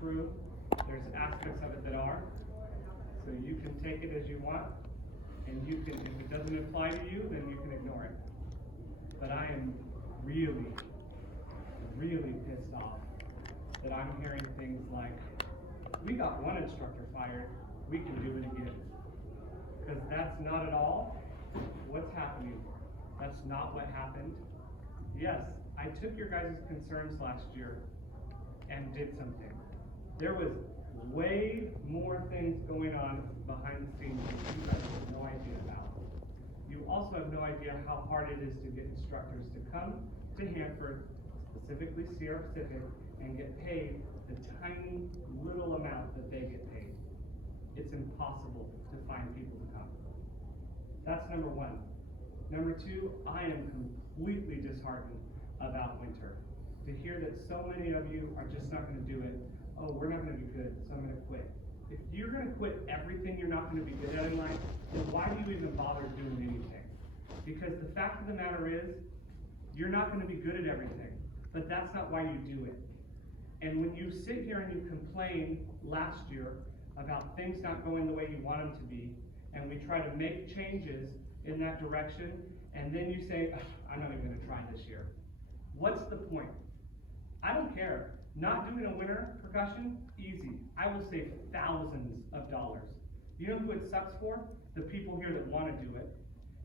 true. There's aspects of it that are. So you can take it as you want, and you can, if it doesn't apply to you, then you can ignore it. But I am really, really pissed off that I'm hearing things like, we got one instructor fired, we can do it again. Because that's not at all what's happening. That's not what happened. Yes, I took your guys' concerns last year and did something. There was way more things going on behind the scenes that you guys have no idea about. You also have no idea how hard it is to get instructors to come to Hanford, specifically Sierra Pacific, and get paid the tiny little amount that they get paid. It's impossible to find people to come. That's number one. Number two, I am completely disheartened about winter. To hear that so many of you are just not going to do it. Oh, we're not going to be good, so I'm going to quit. If you're going to quit everything you're not going to be good at in life, then why do you even bother doing anything? Because the fact of the matter is, you're not going to be good at everything, but that's not why you do it. And when you sit here and you complain last year about things not going the way you want them to be, and we try to make changes in that direction, and then you say, I'm not even going to try this year. What's the point? I don't care. Not doing a winter percussion, easy. I will save thousands of dollars. You know who it sucks for? The people here that want to do it.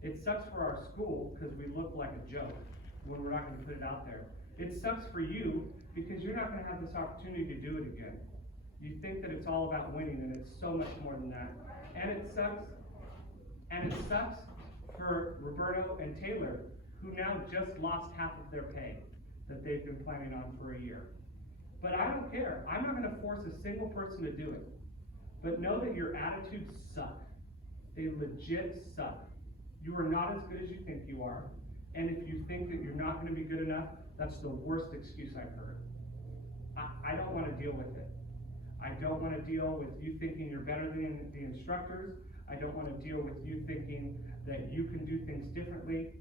It sucks for our school because we look like a joke when we're not going to put it out there. It sucks for you because you're not going to have this opportunity to do it again. You think that it's all about winning, and it's so much more than that. And it sucks for Roberto and Taylor, who now just lost half of their pay that they've been planning on for a year. But I don't care. I'm not going to force a single person to do it. But know that your attitudes suck. They legit suck. You are not as good as you think you are. And if you think that you're not going to be good enough, that's the worst excuse I've heard. I don't want to deal with it. I don't want to deal with you thinking you're better than the instructors. I don't want to deal with you thinking that you can do things differently.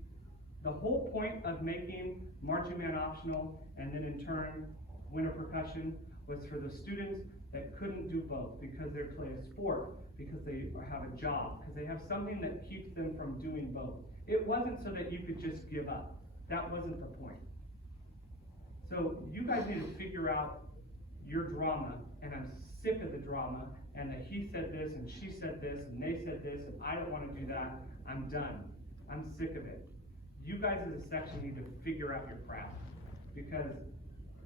The whole point of making marching band optional and then in turn winter percussion was for the students that couldn't do both because they play a sport, because they have a job, because they have something that keeps them from doing both. It wasn't so that you could just give up. That wasn't the point. So you guys need to figure out your drama, and I'm sick of the drama, and that he said this, and she said this, and they said this, and I don't want to do that. I'm done. I'm sick of it. You guys as a section need to figure out your crap, because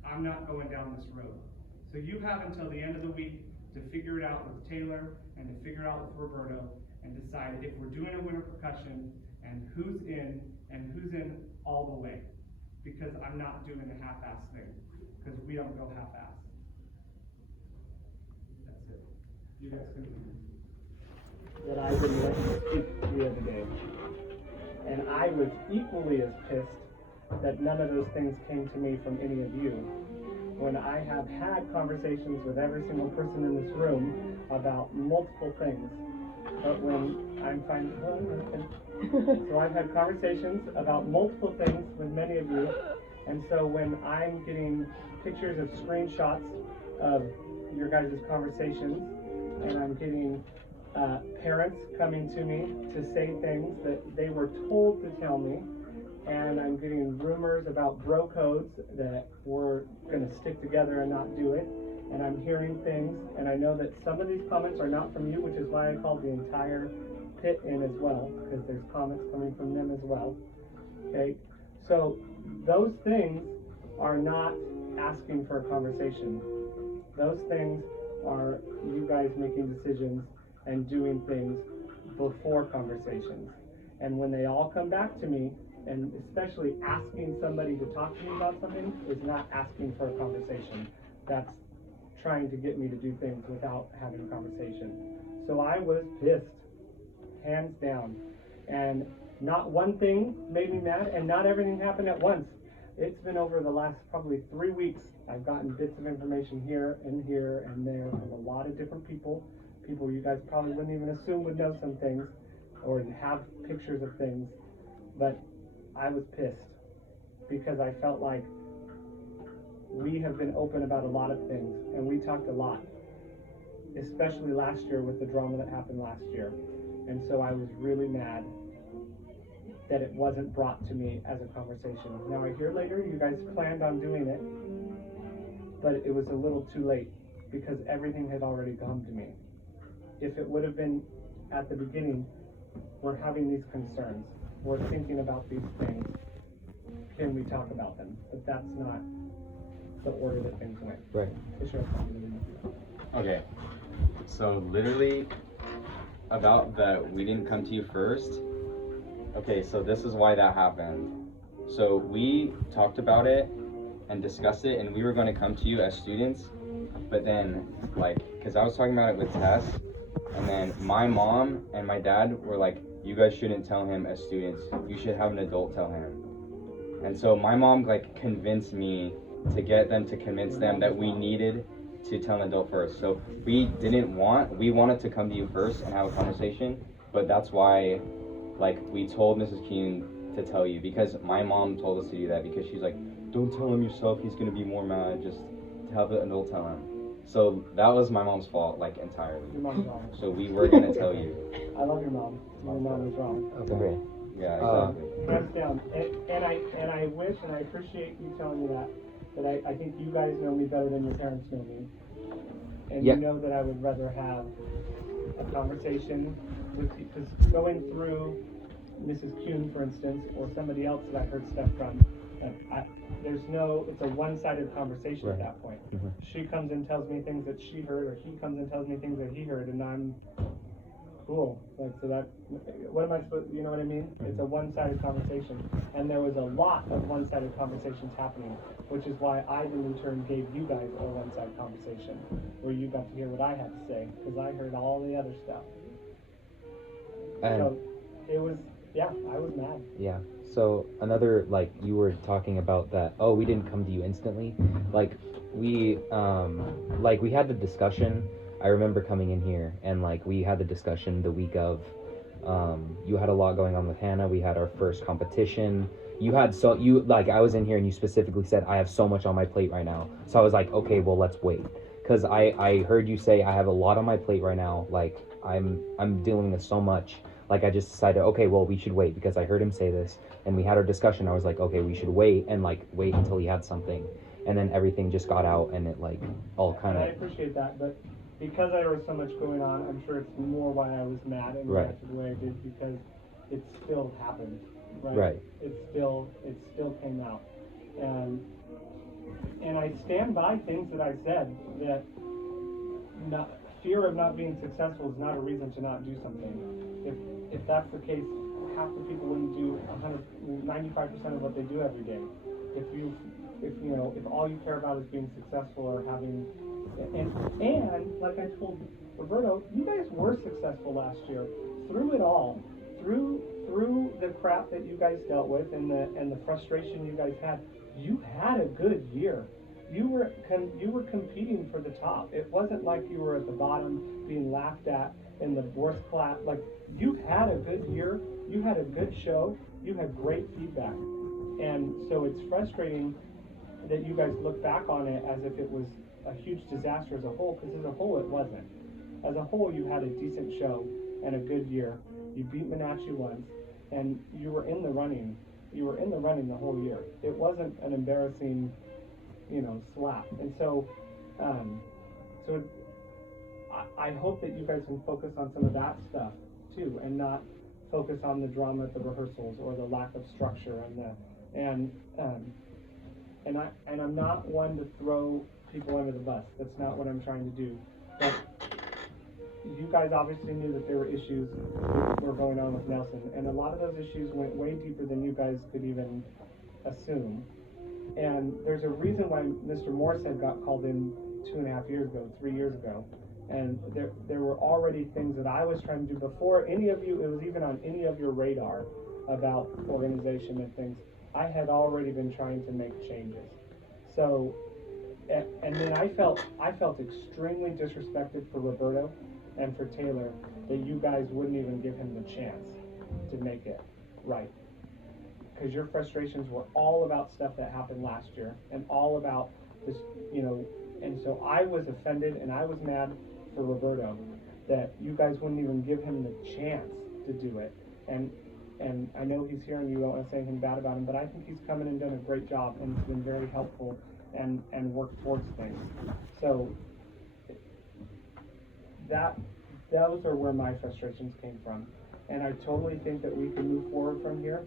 I'm not going down this road. So you have until the end of the week to figure it out with Taylor and to figure it out with Roberto and decide if we're doing a winter percussion and who's in all the way. Because I'm not doing a half-ass thing, because we don't go half-ass. That's it. You guys can that I didn't let you speak the other day. And I was equally as pissed that none of those things came to me from any of you. When I have had conversations with every single person in this room about multiple things, but when I'm finding, so I've had conversations about multiple things with many of you, and so when I'm getting pictures of screenshots of your guys' conversations, and I'm getting parents coming to me to say things that they were told to tell me, and I'm getting rumors about bro codes that we're going to stick together and not do it, and I'm hearing things, and I know that some of these comments are not from you, which is why I called the entire pit in as well, because there's comments coming from them as well. Okay, so those things are not asking for a conversation. Those things are you guys making decisions and doing things before conversations. And when they all come back to me, and especially asking somebody to talk to me about something is not asking for a conversation. That's trying to get me to do things without having a conversation. So I was pissed, hands down. And not one thing made me mad, and not everything happened at once. It's been over the last probably 3 weeks. I've gotten bits of information here and there from a lot of different people you guys probably wouldn't even assume would know some things or have pictures of things. But I was pissed because I felt like we have been open about a lot of things, and we talked a lot, especially last year with the drama that happened last year. And so I was really mad that it wasn't brought to me as a conversation. Now I hear later you guys planned on doing it, but it was a little too late because everything had already come to me. If it would have been at the beginning, we're having these concerns, we're thinking about these things, can we talk about them? But that's not the order that things went. Right. Okay, so literally about the we didn't come to you first. Okay, so this is why that happened. So we talked about it and discussed it, and we were going to come to you as students, but then like, because I was talking about it with Tess, and then my mom and my dad were like, you guys shouldn't tell him as students, you should have an adult tell him. And so my mom like convinced me to get them to convince them that we needed to tell an adult first. So we wanted to come to you first and have a conversation, but that's why like we told Mrs. Keene to tell you, because my mom told us to do that, because she's like, don't tell him yourself, he's gonna be more mad, just have an adult tell him. So that was my mom's fault, like entirely. Your mom's wrong. So we were gonna tell you. I love your mom. Your mom was wrong. Okay. Yeah, exactly. Hands down. And I wish and I appreciate you telling me that. But I think you guys know me better than your parents know me. And Yeah. you know that I would rather have a conversation with you, because going through Mrs. Kuhn, for instance, or somebody else that I heard stuff from, it's a one-sided conversation at that point. Mhm. She comes and tells me things that she heard, or he comes and tells me things that he heard, and I'm cool. Like, so that, what am I supposed, you know what I mean? It's a one-sided conversation. And there was a lot of one-sided conversations happening, which is why I then in turn gave you guys a one-sided conversation, where you got to hear what I had to say, because I heard all the other stuff. And So, it was, yeah, I was mad. yeah. So another, like, you were talking about that, oh, we didn't come to you instantly. Like, we had the discussion. I remember coming in here and like we had the discussion the week of, you had a lot going on with Hannah. We had our first competition. I was in here and you specifically said, I have so much on my plate right now. So I was like, okay, well, let's wait. Cause I heard you say, I have a lot on my plate right now. Like I'm dealing with so much. Like I just decided, okay, well, we should wait, because I heard him say this and we had our discussion. I was like, okay, we should wait until he had something. And then everything just got out and it like all kind And I of. appreciate that, but because there was so much going on, I'm sure it's more why I was mad and Right. reacted the way I did, because it still happened, right? Right. It still came out, and I stand by things that I said, that fear of not being successful is not a reason to not do something. If that's the case, half the people wouldn't do 95% of what they do every day. If all you care about is being successful or having, and like I told Roberto, you guys were successful last year through it all, through the crap that you guys dealt with and the frustration you guys had. You had a good year. You were competing for the top. It wasn't like you were at the bottom being laughed at in the worst class. Like, you had a good year. You had a good show. You had great feedback. And so it's frustrating that you guys look back on it as if it was a huge disaster as a whole, because as a whole it wasn't. As a whole, you had a decent show and a good year. You beat Menachie once, and you were in the running. You were in the running the whole year. It wasn't an embarrassing, slap. And so, I hope that you guys can focus on some of that stuff too, and not focus on the drama at the rehearsals or the lack of structure and I'm not one to throw people under the bus. That's not what I'm trying to do. But you guys obviously knew that there were issues that were going on with Nelson, and a lot of those issues went way deeper than you guys could even assume. And there's a reason why Mr. Morsehead got called in 3 years ago. And there were already things that I was trying to do before any of you, it was even on any of your radar about organization and things. I had already been trying to make changes. So, and then I felt extremely disrespected for Roberto and for Taylor, that you guys wouldn't even give him the chance to make it right. Because your frustrations were all about stuff that happened last year, and all about Just, you know, and so I was offended and I was mad for Roberto that you guys wouldn't even give him the chance to do it. And I know he's here and you don't want to say anything bad about him, but I think he's come in and done a great job and he's been very helpful and worked towards things. So those are where my frustrations came from. And I totally think that we can move forward from here.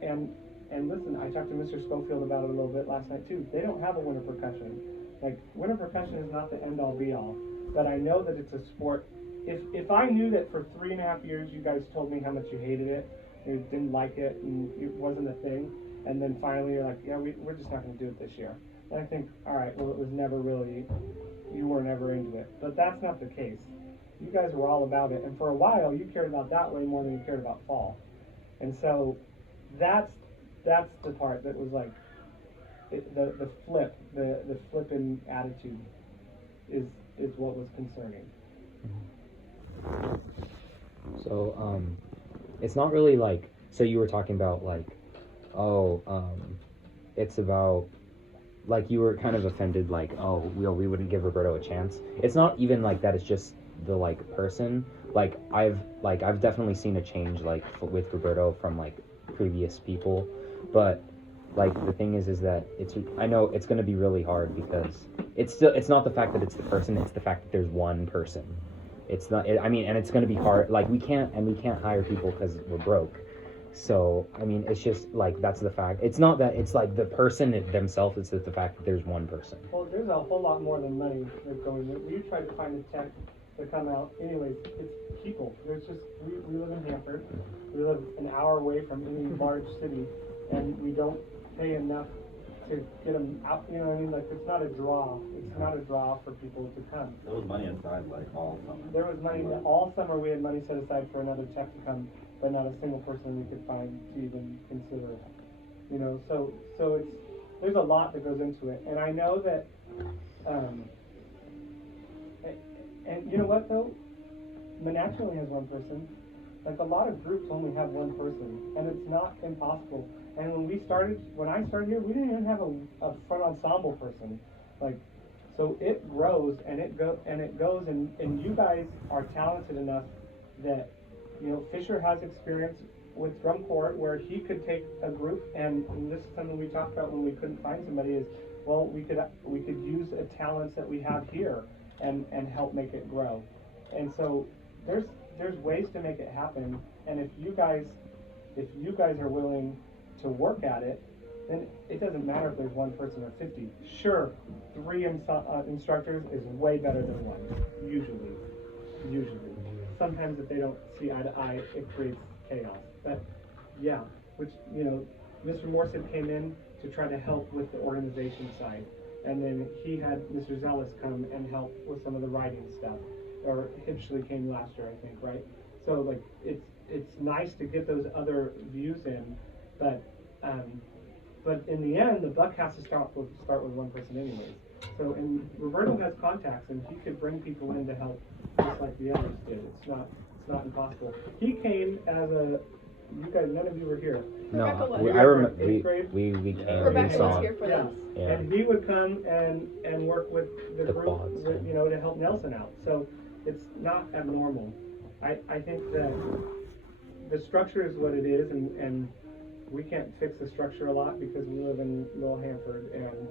And listen, I talked to Mr. Schofield about it a little bit last night too. They don't have a winter percussion. Like, winter percussion is not the end all be all. But I know that it's a sport. If I knew that for 3.5 years you guys told me how much you hated it, you didn't like it, and it wasn't a thing, and then finally you're like, yeah, we're just not going to do it this year. And I think, all right, well, it was never really, you were never into it. But that's not the case. You guys were all about it, and for a while you cared about that way more than you cared about fall. And so that's the part that was like the flip in attitude is what was concerning. So it's not really like, so you were talking about like, it's about, like, you were kind of offended, like, we wouldn't give Roberto a chance. It's not even like that. It's just the like person. Like I've definitely seen a change like with Roberto from like previous people, but like the thing is that I know it's going to be really hard because it's not the fact that it's the person, it's the fact that there's one person. It's not, I mean, and it's going to be hard. Like we can't hire people because we're broke. So, I mean, it's just like, that's the fact. It's not that it's like the person themselves, it's just the fact that there's one person. Well, there's a whole lot more than money that's going in. We tried to find a tech to come out. Anyways, it's people. There's just, we live in Hanford. We live an hour away from any large city, and we don't pay enough to get them out. You know what I mean? Like, it's not a draw. It's not a draw for people to come. There was money inside like all summer. There was money, all summer we had money set aside for another tech to come, but not a single person we could find to even consider it. You know, so it's, there's a lot that goes into it. And I know that, and you know what though? Menatch only has one person. Like, a lot of groups only have one person, and it's not impossible. And when I started here, we didn't even have a front ensemble person. Like, so it grows and it goes, and you guys are talented enough that, you know, Fisher has experience with drum corps where he could take a group, and this is something we talked about when we couldn't find somebody is, well, we could use the talents that we have here and help make it grow. And so there's ways to make it happen, and if you guys are willing to work at it, then it doesn't matter if there's one person or 50. Sure, 3 instructors is way better than 1, usually. Sometimes if they don't see eye to eye, it creates chaos. But yeah, which, you know, Mr. Morrison came in to try to help with the organization side, and then he had Mr. Zealous come and help with some of the writing stuff. Or Hipshley came last year, I think, right? So like, it's nice to get those other views in, but in the end, the buck has to start with one person anyways. So, and Roberto has contacts, and he could bring people in to help, just like the others did. It's not impossible. He came as you guys, none of you were here. No, Rebecca was. I remember Eighth grade? we came. Rebecca we saw was him. here for Yeah. this. Yeah. And he would come and work with the The group, quads, with, yeah. you know, to help Nelson out. So it's not abnormal. I think that the structure is what it is, and we can't fix the structure a lot because we live in Little Hanford and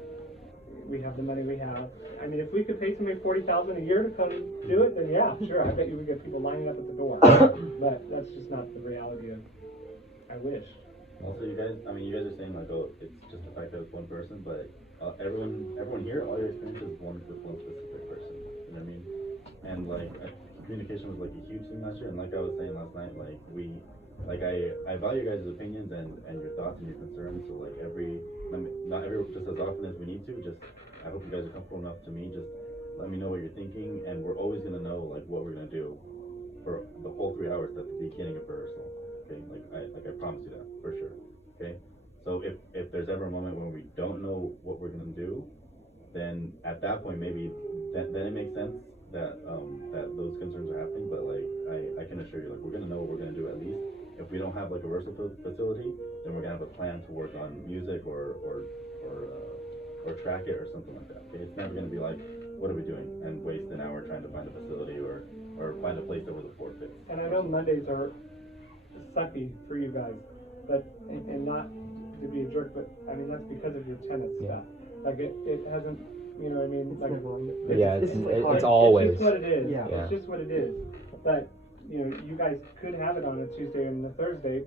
we have the money we have. I mean, if we could pay somebody $40,000 a year to come do it, then yeah, sure. I bet you would get people lining up at the door. But that's just not the reality of. I wish. Also, you guys are saying like, oh, it's just the fact that it's one person, but everyone here, all your experience is with one specific person. You know what I mean? And like, communication was like a huge thing last year. And like I was saying last night, I value your guys' opinions and your thoughts and your concerns. So like not every just as often as we need to. Just I hope you guys are comfortable enough to me. Just let me know what you're thinking, and we're always gonna know like what we're gonna do for the whole 3 hours at the beginning of rehearsal. Okay, I promise you that for sure. Okay, so if there's ever a moment when we don't know what we're gonna do, then at that point maybe then it makes sense that that those concerns are happening. But like I can assure you, like we're gonna know what we're gonna do at least. If we don't have like a rehearsal facility, then we're gonna have a plan to work on music or or track it or something like that. Okay? It's never gonna be like, what are we doing? And waste an hour trying to find a facility or find a place that was a forfeit. And I know Mondays are sucky for you guys, but, and not to be a jerk, but I mean, that's because of your tennis Yeah. stuff. Like it hasn't, you know what I mean? It's Like, never like- Yeah, it's like hard. it's always. It's just what it is. Yeah. It's just what it is. But, you know, you guys could have it on a Tuesday and a Thursday,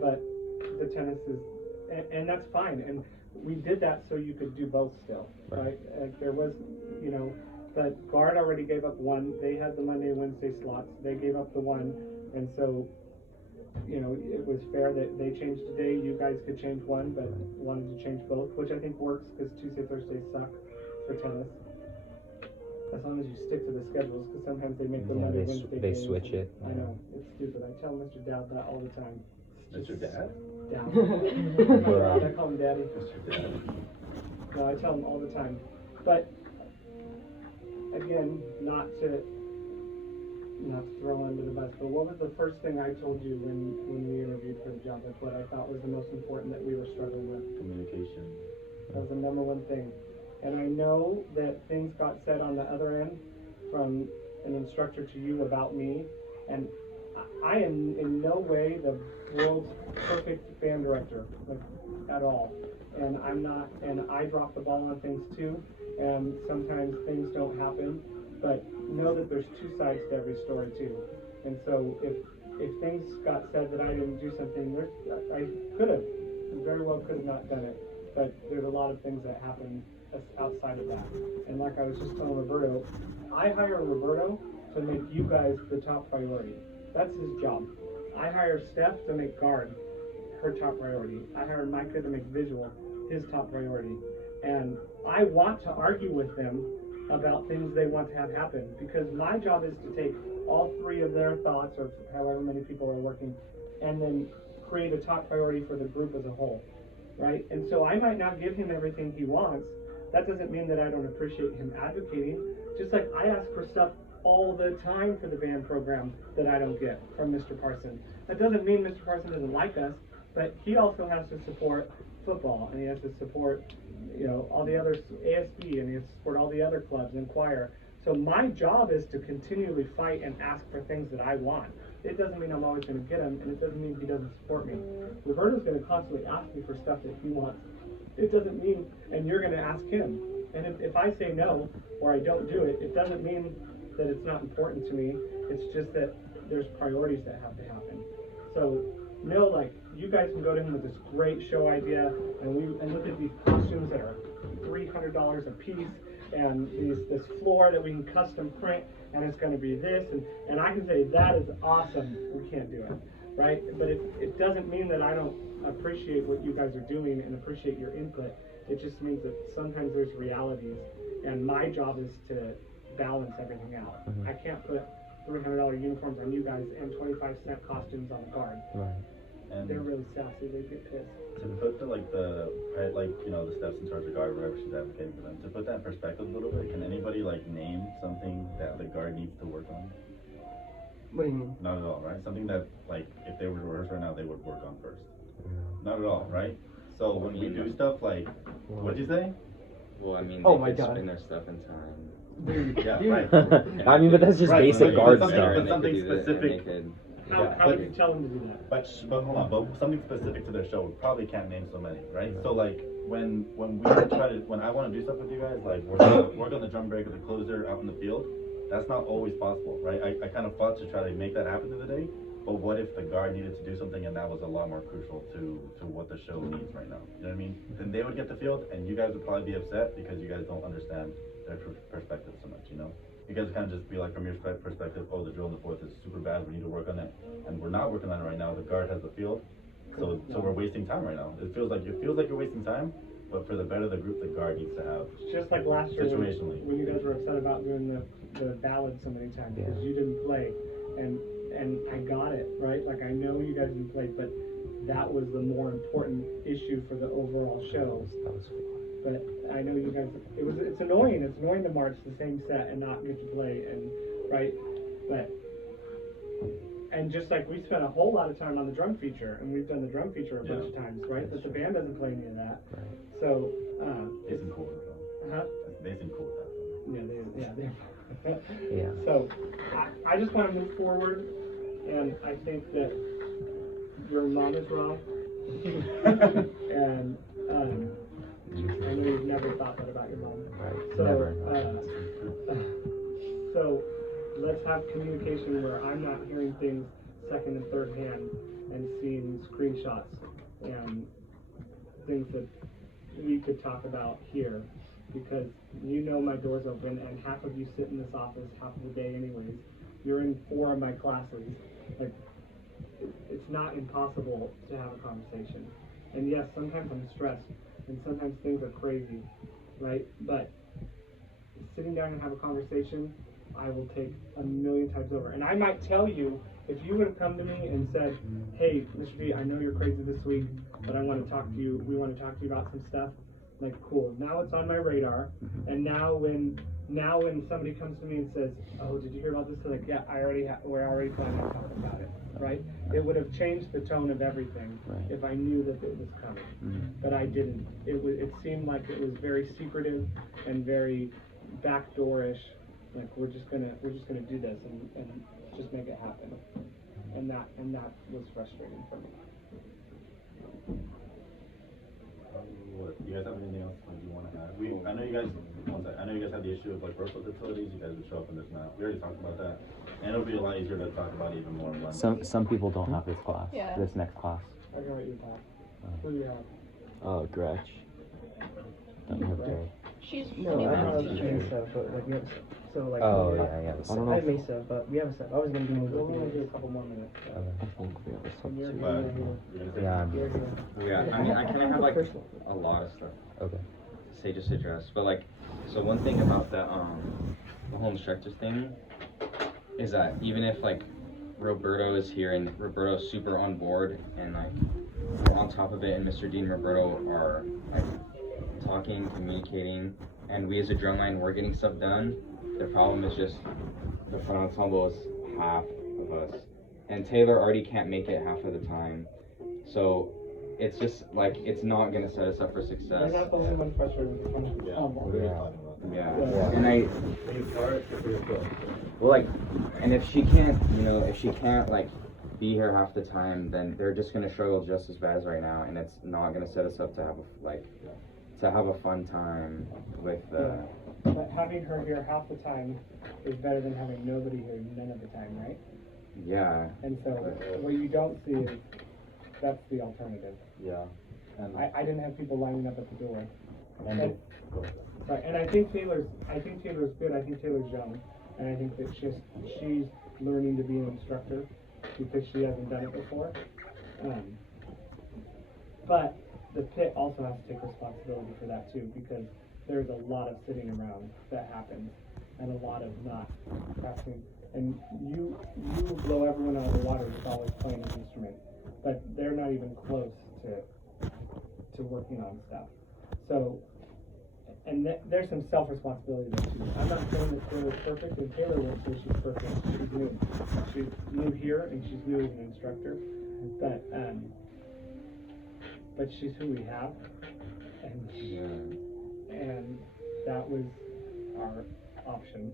but the tennis is, and that's fine. And we did that so you could do both still, right? Like there was, you know, but Guard already gave up one. They had the Monday, Wednesday slots. They gave up the one. And so, you know, it was fair that they changed a day. You guys could change one, but wanted to change both, which I think works because Tuesday, Thursday suck for tennis. As long as you stick to the schedules, because sometimes they make the Yeah, Monday, they Wednesday they games, switch and it. I Yeah. know, it's stupid. I tell Mr. Dowd that all the time. It's Mr. just Dad? Dowd. I call him Daddy. Mr. Dad. No, I tell him all the time. But again, not to throw under the bus, but what was the first thing I told you when we interviewed for the job? Like what I thought was the most important that we were struggling with. Communication. That was the number one thing. And I know that things got said on the other end from an instructor to you about me, and I am in no way the world's perfect band director, like, at all. And I'm not, and I drop the ball on things too, and sometimes things don't happen, but know that there's two sides to every story too. And so if things got said that I didn't do something, I could have, very well could have not done it, but there's a lot of things that happen outside of that. And like I was just telling Roberto, I hire Roberto to make you guys the top priority. That's his job. I hire Steph to make guard her top priority. I hire Micah to make visual his top priority. And I want to argue with them about things they want to have happen, because my job is to take all three of their thoughts, or however many people are working, and then create a top priority for the group as a whole, right? And so I might not give him everything he wants. That doesn't mean that I don't appreciate him advocating. Just like I ask for stuff all the time for the band program that I don't get from Mr. Parson. That doesn't mean Mr. Parson doesn't like us, but he also has to support football, and he has to support, you know, all the other ASB, and he has to support all the other clubs and choir. So my job is to continually fight and ask for things that I want. It doesn't mean I'm always going to get them, and it doesn't mean he doesn't support me. Roberto's going to constantly ask me for stuff that he wants. It doesn't mean, and you're going to ask him. And if I say no, or I don't do it, it doesn't mean that it's not important to me. It's just that there's priorities that have to happen. So know, like, you guys can go to him with this great show idea, and look at these costumes that are $300 a piece, and this floor that we can custom print, and it's going to be this, and I can say that is awesome. We can't do it, right? But it doesn't mean that I don't appreciate what you guys are doing and appreciate your input. It just means that sometimes there's realities, and my job is to balance everything out. Mhm. I can't put $300 uniforms on you guys and 25-cent costumes on the guard. Right. And They're really sassy. They get pissed. to put the the steps in charge of guard, whatever she's advocating for them, to put that in perspective a little bit, can anybody like name something that the guard needs to work on? What do you mean? Not at all, right? Something that, like, if they were to rehearse right now, they would work on first. Not at all, right? So when we do stuff like, what'd you say? Well, I mean, Oh they my could God. spend their stuff in time. Dude, Yeah, dude. right. I mean, but that's just Right, basic but guard something- stuff. but something They could do that, and specific. they could- How Yeah, would but- you tell them to do that? But hold on, but something specific to their show, we probably can't name so many, right? So like when I want to do stuff with you guys, like work on the drum break or the closer out in the field, that's not always possible, right? I kind of fought to try to make that happen the other day, but what if the guard needed to do something and that was a lot more crucial to what the show needs right now? You know what I mean? Then they would get the field, and you guys would probably be upset because you guys don't understand their perspective so much, you know? You guys kind of just be like, from your perspective, oh, the drill in the fourth is super bad, we need to work on it, and we're not working on it right now. The guard has the field, so we're wasting time right now. It feels like you're wasting time, but for the better of the group, the guard needs to have. Just like last year Situationally. when you guys were upset about doing the ballad so many times because Yeah. you didn't play, and I got it, right? Like, I know you guys didn't play, but that was the more important issue for the overall show. That was But I know you guys, it's annoying. It's annoying to march the same set and not get to play, and right, but And just like we spent a whole lot of time on the drum feature, and we've done the drum feature a bunch of times, right? But the band doesn't play any of that. Right. So, They seem cool with that. huh? They seem cool with that. Yeah. Yeah. So, I just want to move forward, and I think that your mom is wrong. And I know you've never thought that about your mom. Right. So, Never. So let's have communication where I'm not hearing things second and third hand and seeing screenshots and things that we could talk about here, because you know my door's open and half of you sit in this office half of the day anyways. You're in 4 of my classes. Like, it's not impossible to have a conversation. And yes, sometimes I'm stressed and sometimes things are crazy, right? But sitting down and have a conversation, I will take a million times over. And I might tell you, if you would have come to me and said, hey, Mr. B, I know you're crazy this week, but I want to talk to you, we want to talk to you about some stuff, like, cool, now it's on my radar. And now when somebody comes to me and says, oh, did you hear about this? They're like, yeah, we're already planning on talking about it, right? It would have changed the tone of everything Right. if I knew that it was coming. But I didn't. It seemed like it was very secretive and very backdoorish. Like, we're just gonna do this and just make it happen. And that was frustrating for me. What, you guys have anything else that you want to add? I know you guys have the issue of like virtual facilities. You guys would show up in this map. We already talked about that, and it'll be a lot easier to talk about it even more. Some people don't have this class. Yeah. This next class. I can let you talk. Who do you have? Oh, Gretch. Don't you have Gretch? She's No, pretty I don't much have teacher. Mesa, but like we have, so like. Oh we yeah, have- yeah. The I don't know. I have Mesa, but we have a set. I was gonna do We'll only do a it. couple more minutes. I think we have a And you're substitute. But here. you're gonna say Yeah. You're here. Yeah, I mean, I kind of have like a lot of stuff Okay. to say, just address, but like, so one thing about the whole instructors thing is that even if like Roberto is here and Roberto's super on board and like we're on top of it and Mr. Dean and Roberto are like talking, communicating, and we as a drumline we're getting stuff done, the problem is just the front ensemble is half of us. And Taylor already can't make it half of the time. So it's just like it's not gonna set us up for You're success. not the only one frustrated with the front Yeah, ensemble. we were talking about that. Yeah. Yeah. And I Can you start if you're close? well like and if she can't like be here half the time, then they're just gonna struggle just as bad as right now, and it's not gonna set us up to have a fun time with But having her here half the time is better than having nobody here none of the time, right? yeah. And so what you don't see is that's the alternative. Yeah. And I didn't have people lining up at the door. and And, right, and I think Taylor's good. I think Taylor's young, and I think that she's learning to be an instructor because she hasn't done it before. But the pit also has to take responsibility for that too, because there's a lot of sitting around that happens, and a lot of not practicing. And you will blow everyone out of the water with always playing an instrument, but they're not even close to working on stuff. So, and there's some self-responsibility there too. I'm not saying that Taylor's perfect, and Taylor won't say she's perfect. She's new. She's new here, and she's new as an instructor. But she's who we have, and that was our option.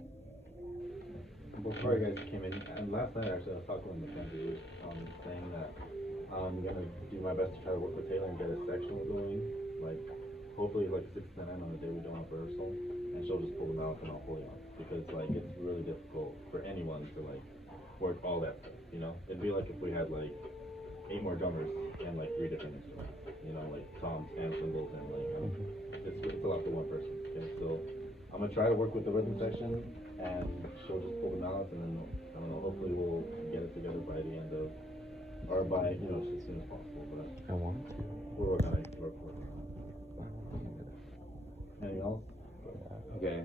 before you guys came in, and last night actually, I was talking with Mackenzie, saying that I'm gonna do my best to try to work with Taylor and get a section going, like hopefully like 6 to 9 on the day we don't have rehearsal, and she'll just pull them out and I'll pull them out, because like it's really difficult for anyone to like work all that stuff, you know? It'd be like if we had like 8 more drummers and like 3 different instruments, you know, like toms and cymbals, and like it's a lot for one person. Okay, so I'm gonna try to work with the rhythm section, and she'll just pull them out, and then I don't know. Hopefully we'll get it together by the end of, or by as soon as possible. But I want to. we're working on it. Anything else? Okay.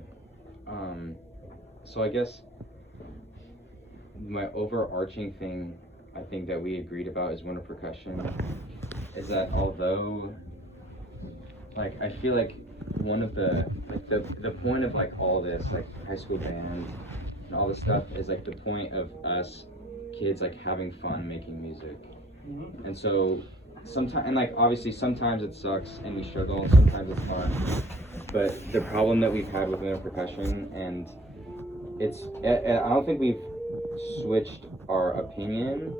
So I guess my overarching thing I think that we agreed about as winter percussion is that although like I feel like one of the point of like all this like high school band and all this stuff is like the point of us kids like having fun making music. Mhm. And so sometimes, and like obviously sometimes it sucks and we struggle and sometimes it's fun. But the problem that we've had with winter percussion, and I don't think we've switched our opinion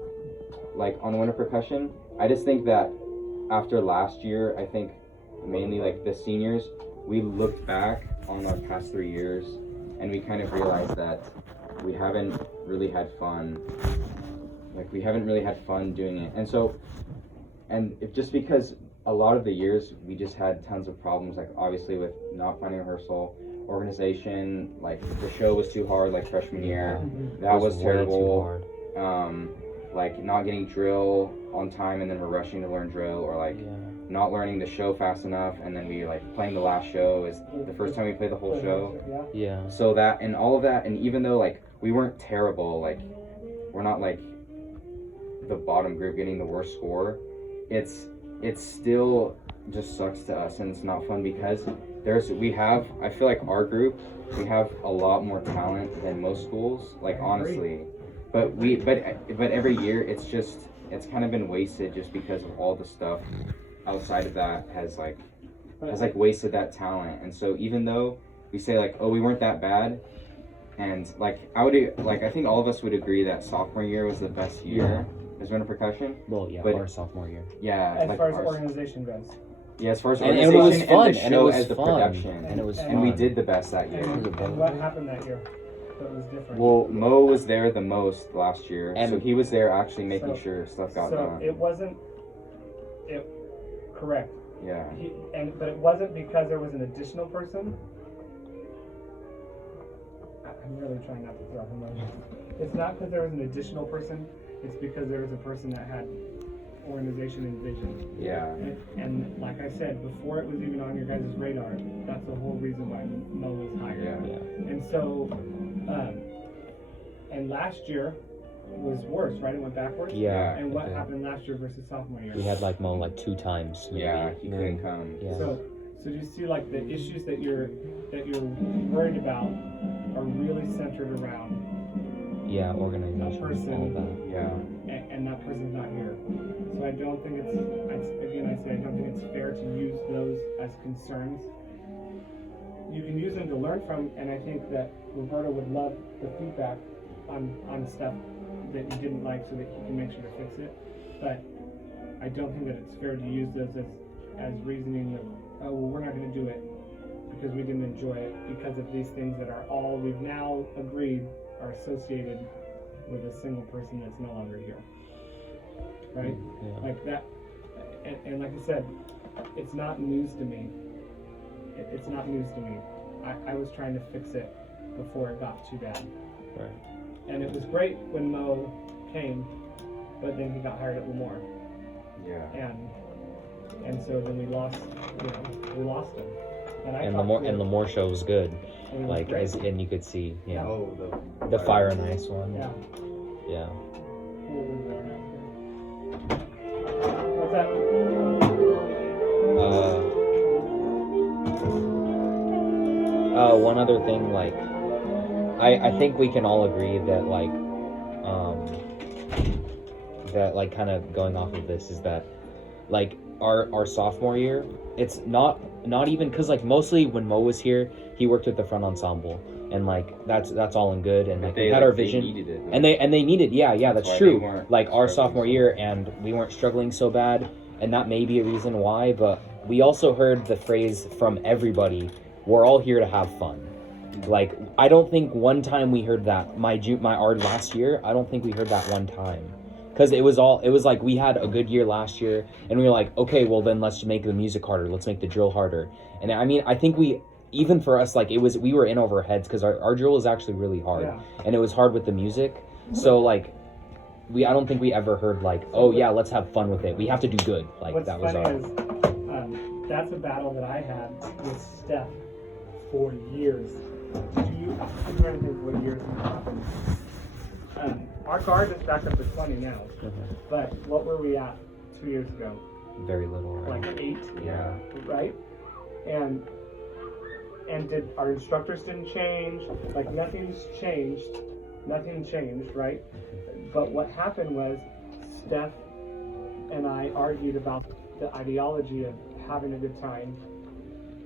like on winter percussion. I just think that after last year, I think mainly like the seniors, we looked back on our past 3 years and we kind of realized that we haven't really had fun. Like we haven't really had fun doing it. And so, just because a lot of the years we just had tons of problems, like obviously with not finding rehearsal, organization, like the show was too hard like freshman year. That was way too terrible. hard. Like not getting drill on time and then we're rushing to learn drill, or like not learning the show fast enough and then we like playing the last show is the first time we play the whole show. Yeah. Yeah. So that and all of that, and even though like we weren't terrible, like we're not like the bottom group getting the worst score, it's still just sucks to us and it's not fun because I feel like our group, we have a lot more talent than most schools, like honestly. But every year it's kind of been wasted just because of all the stuff outside of that has wasted that talent. And so even though we say like, oh, we weren't that bad, and like I think all of us would agree that sophomore year was the best year as winter percussion. Well, yeah, But- our sophomore year. Yeah, As like far as ours. organization goes. Yeah, as far as And it organization was fun, the and it show was as the fun, production, and it was and we fun. did the best that year. And what happened that year that was different? Well, Mo was there the most last year, And- so he was there actually making So- sure stuff got so done. it wasn't. Correct. Yeah. But it wasn't because there was an additional person. I'm really trying not to throw him under. It's not because there was an additional person. It's because there was a person that had organization and vision. Yeah. And like I said, before it was even on your guys' radar, that's the whole reason why Mo was hired. Yeah. And so, and last year was worse, right? It went backwards. Yeah. And what okay. happened last year versus sophomore year? We had like Mo like 2 times. Maybe. Yeah, he couldn't come. Yeah. So do you see like the issues that you're worried about are really centered around Yeah, organization, a person. all that. Yeah. and that person's not here. So I don't think I don't think it's fair to use those as concerns. You can use them to learn from, and I think that Roberto would love the feedback on stuff that you didn't like so that he can make sure to fix it. But I don't think that it's fair to use those as reasoning that, oh, well, we're not going to do it because we didn't enjoy it because of these things that are all we've now agreed are associated with a single person that's no longer here. Right? Yeah. Like that, and like I said, it's not news to me. It's not news to me. I was trying to fix it before it got too bad. Right. And it was great when Mo came, but then he got hired at Lemoore. Yeah. And so then we lost him. And Lemoore show was good. And it was Like great. and you could see, yeah. Oh, The Fire and Ice one. Yeah. Yeah. What's that? One other thing, like, I think we can all agree that, like, kind of going off of this is that, like, our sophomore year, it's not even, because, like, mostly when Mo was here, he worked with the front ensemble, and, like, that's all in good, and, like, we had our vision. They needed it. And they needed, yeah, that's why they true. weren't Like our struggling sophomore so year, and we weren't struggling so bad, and that may be a reason why. But we also heard the phrase from everybody: "We're all here to have fun." Like I don't think one time we heard that. My art last year, I don't think we heard that one time, because it was like we had a good year last year, and we were like, okay, well then let's make the music harder, let's make the drill harder. And I mean, I think even for us, like we were in over our heads because our drill was actually really hard, Yeah. and it was hard with the music. So like I don't think we ever heard like, oh yeah, let's have fun with it, we have to do good. Like What's that was funny our is that's a battle that I had with Steph for years. I'm trying to think what years it happened. Our guard is back up to 20 now, but what were we at 2 years ago? very little, right? Like 8, Yeah. right? And did our instructors didn't change? Like nothing changed, right? But what happened was Steph and I argued about the ideology of having a good time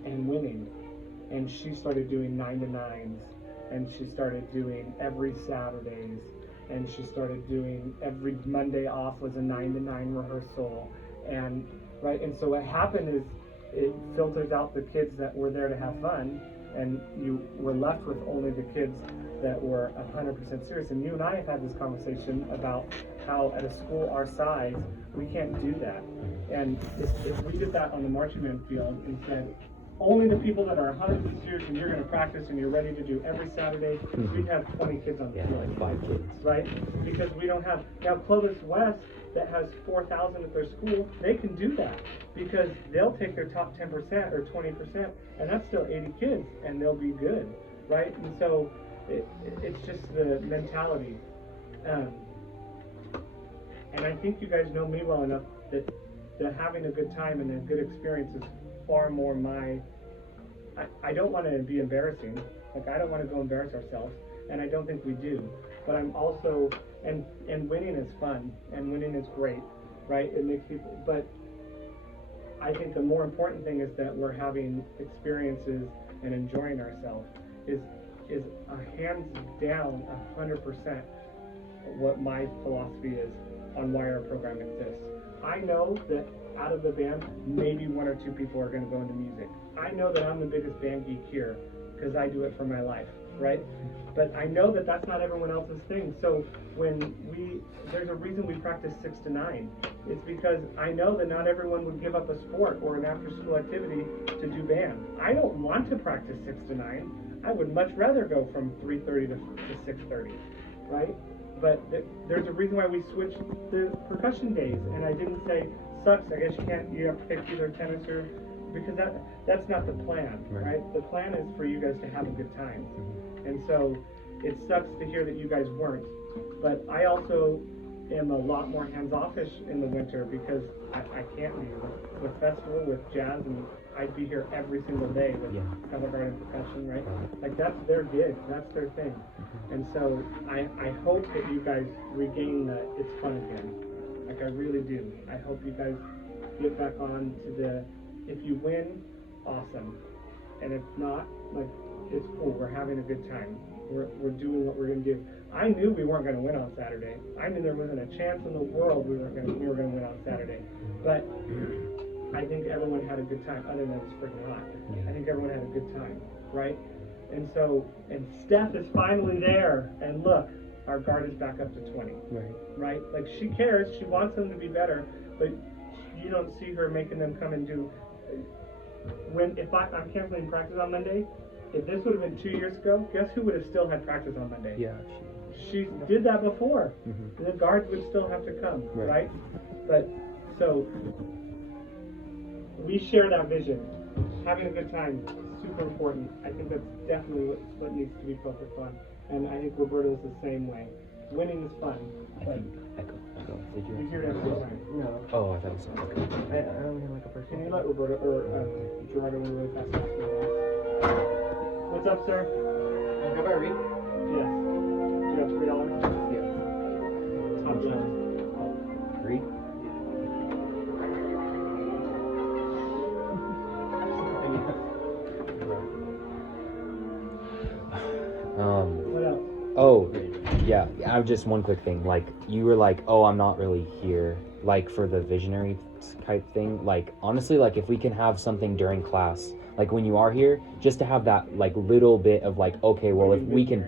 and winning. And she started doing 9 to 9s, and she started doing every Saturdays, and she started doing every Monday off was a 9 to 9 rehearsal. And right, and so what happened is it filters out the kids that were there to have fun, and you were left with only the kids that were 100% serious. And you and I have had this conversation about how at a school our size, we can't do that. And if we did that on the marching band field and said, only the people that are 100% serious and you're going to practice and you're ready to do every Saturday, we'd have 20 kids on the Yeah, field. like 5 kids. Right? Because we don't have, now Clovis West that has 4,000 at their school, they can do that because they'll take their top 10% or 20% and that's still 80 kids and they'll be good, right? And so it's just the mentality. And I think you guys know me well enough that having a good time and a good experience is far more I don't want to be embarrassing. Like, I don't want to go embarrass ourselves, and I don't think we do. But I'm also, and winning is fun, and winning is great, right? It makes people, but I think the more important thing is that we're having experiences and enjoying ourselves is a hands down 100% what my philosophy is on why our program exists. I know that out of the band, maybe 1 or 2 people are going to go into music. I know that I'm the biggest band geek here because I do it for my life, right? But I know that that's not everyone else's thing. So when there's a reason we practice 6 to 9. It's because I know that not everyone would give up a sport or an after-school activity to do band. I don't want to practice 6 to 9. I would much rather go from 3:30 to 6:30, right? But there's a reason why we switched the percussion days, and I didn't say, sucks, I guess you have to pick either tennis or, because that's not the plan, right? The plan is for you guys to have a good time. And so it sucks to hear that you guys weren't, but I also am a lot more hands-offish in the winter because I can't be with festival, with jazz, and I'd be here every single day with Covent Garden percussion, right? Like, that's their gig, that's their thing. And so I hope that you guys regain the it's fun again. Like, I really do. I hope you guys get back on to if you win, awesome. And if not, like, it's cool. We're having a good time. We're doing what we're gonna do. I knew we weren't gonna win on Saturday. I knew there wasn't a chance in the world we were gonna win on Saturday. But I think everyone had a good time, other than it was freaking hot. I think everyone had a good time, right? And so, and Steph is finally there, and look, our guard is back up to 20. Right? Like, she cares, she wants them to be better, but you don't see her making them come and do. If I'm canceling practice on Monday, if this would have been 2 years ago, guess who would have still had practice on Monday? Yeah. She did that before. The guards would still have to come, right? But so we share that vision. Having a good time, super important. I think that's definitely what needs to be focused on. And I think Roberto is the same way. Winning is fun. But Echo. Did you? you hear that right? No, Oh, I thought it was Echo. I only have like a person. Can you let Roberto or Gerardo really fast? What's up, sir? How about read? Yes. Do you have $3? Yeah. Top left. 3? What else? Oh, yeah. I just one quick thing. Like, you were like, oh, I'm not really here, like, for the visionary type thing. Like, honestly, like, if we can have something during class, like, when you are here, just to have that, like, little bit of, like, okay, well, if we can,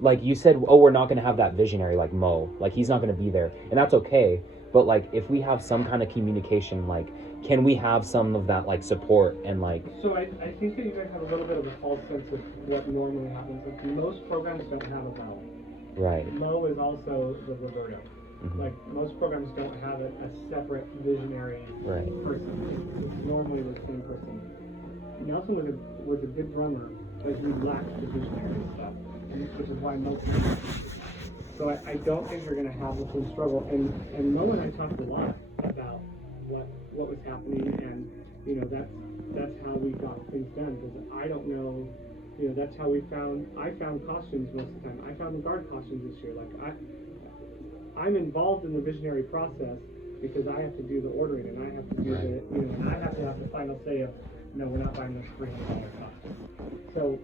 like, you said, oh, we're not going to have that visionary, like, Mo. Like, he's not going to be there. And that's okay. But, like, if we have some kind of communication, like, can we have some of that, like, support and, like... So I think that you guys have a little bit of a false sense of what normally happens. Like, most programs don't have a vowel. Right. Mo is also the Roberto. Like, most programs don't have a separate visionary person. It's normally the same person. Nelson was a good drummer, but he lacked the visionary stuff, which is why most people. So I don't think you're going to have the same struggle. And Mo and I talked a lot about what was happening, and you know that's how we got things done. Because I don't know, you know, that's how I found costumes most of the time. I found the guard costumes this year. Like I'm involved in the visionary process because I have to do the ordering and I have to do the, and I have to have the final say of, no, we're not buying this $300 costume. So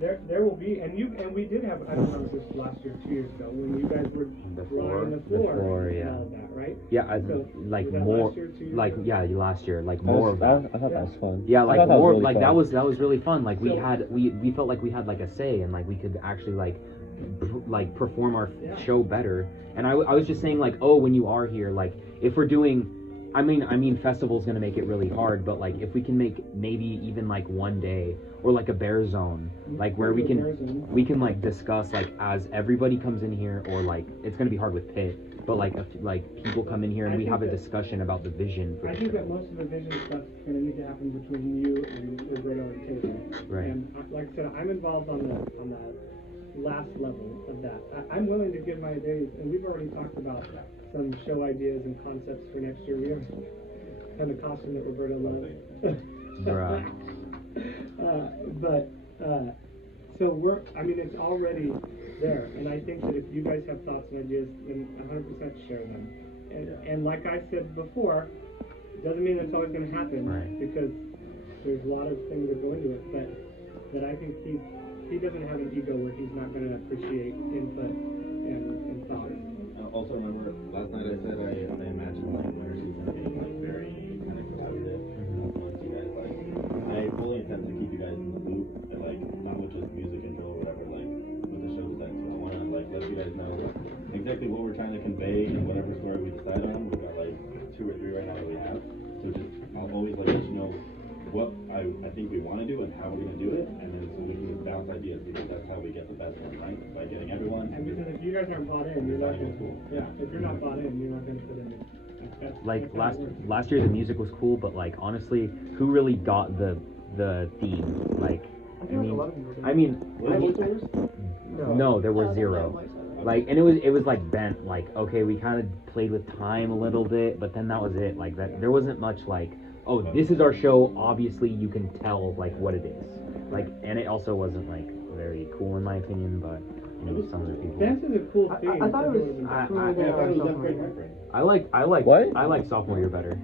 there will be, and we did have, I don't know, this last year, 2 years ago, when you guys were drawing the floor and yeah. all that, right? Yeah, So, like was that more, last year, 2 years like ago? yeah, last year, like more of that. I thought that was fun. Yeah, I like thought that was more, really like fun. that was really fun. Like we So- had, we felt like we had like a say, and like we could actually like perform our Yeah. show better. And I was just saying like, oh, when you are here, like if we're doing, I mean, festival's gonna make it really hard, but like if we can make maybe even like one day or like a bear zone, like where we Bear zone. can like discuss like as everybody comes in here, or like it's gonna be hard with Pitt, but like if like people come in here and I we think have a that- discussion about the vision for I the think show. that most of the vision stuff is going to need to happen between you and Roberto and Taylor. Right. And like I said, I'm involved on the last level of that. I'm willing to give my days, and we've already talked about some show ideas and concepts for next year. We have kind of costume that Roberto loves. Bruh. So it's already there, and I think that if you guys have thoughts and ideas, then 100% share them. And like I said before, doesn't mean it's always going to happen, Right. because there's a lot of things that go into it, but I think he doesn't have an ego where he's not going to appreciate input and thoughts. Also remember, last night I said I imagined like winter season being like very kind of collaborative amongst you guys. Like I fully intend to keep you guys in the loop and like not with just music and drill or whatever, like with the show design. So I want to like let you guys know exactly what we're trying to convey and whatever story we decide on. We've got like 2 or 3 right now that we have. So just I'll always like let you know what I think we want to do and how we're going to do it, and then so we can bounce ideas, because that's how we get the best one, right? By getting everyone. And because if you guys aren't bought in, you're not going Cool. to. Yeah, if you're not bought in, you're not going to put in. Like that's how it works. last year the music was cool, but like honestly, who really got the theme? Like I mean, no, there was zero. Like, and it was like bent. Like, okay, we kind of played with time a little bit, but then that was it. Like that, there wasn't much like, oh, this is our show. Obviously, you can tell like what it is. Like, and it also wasn't like very cool in my opinion, but you know, some other people. Dance is a cool thing. I thought it was. I like What? I like sophomore year better.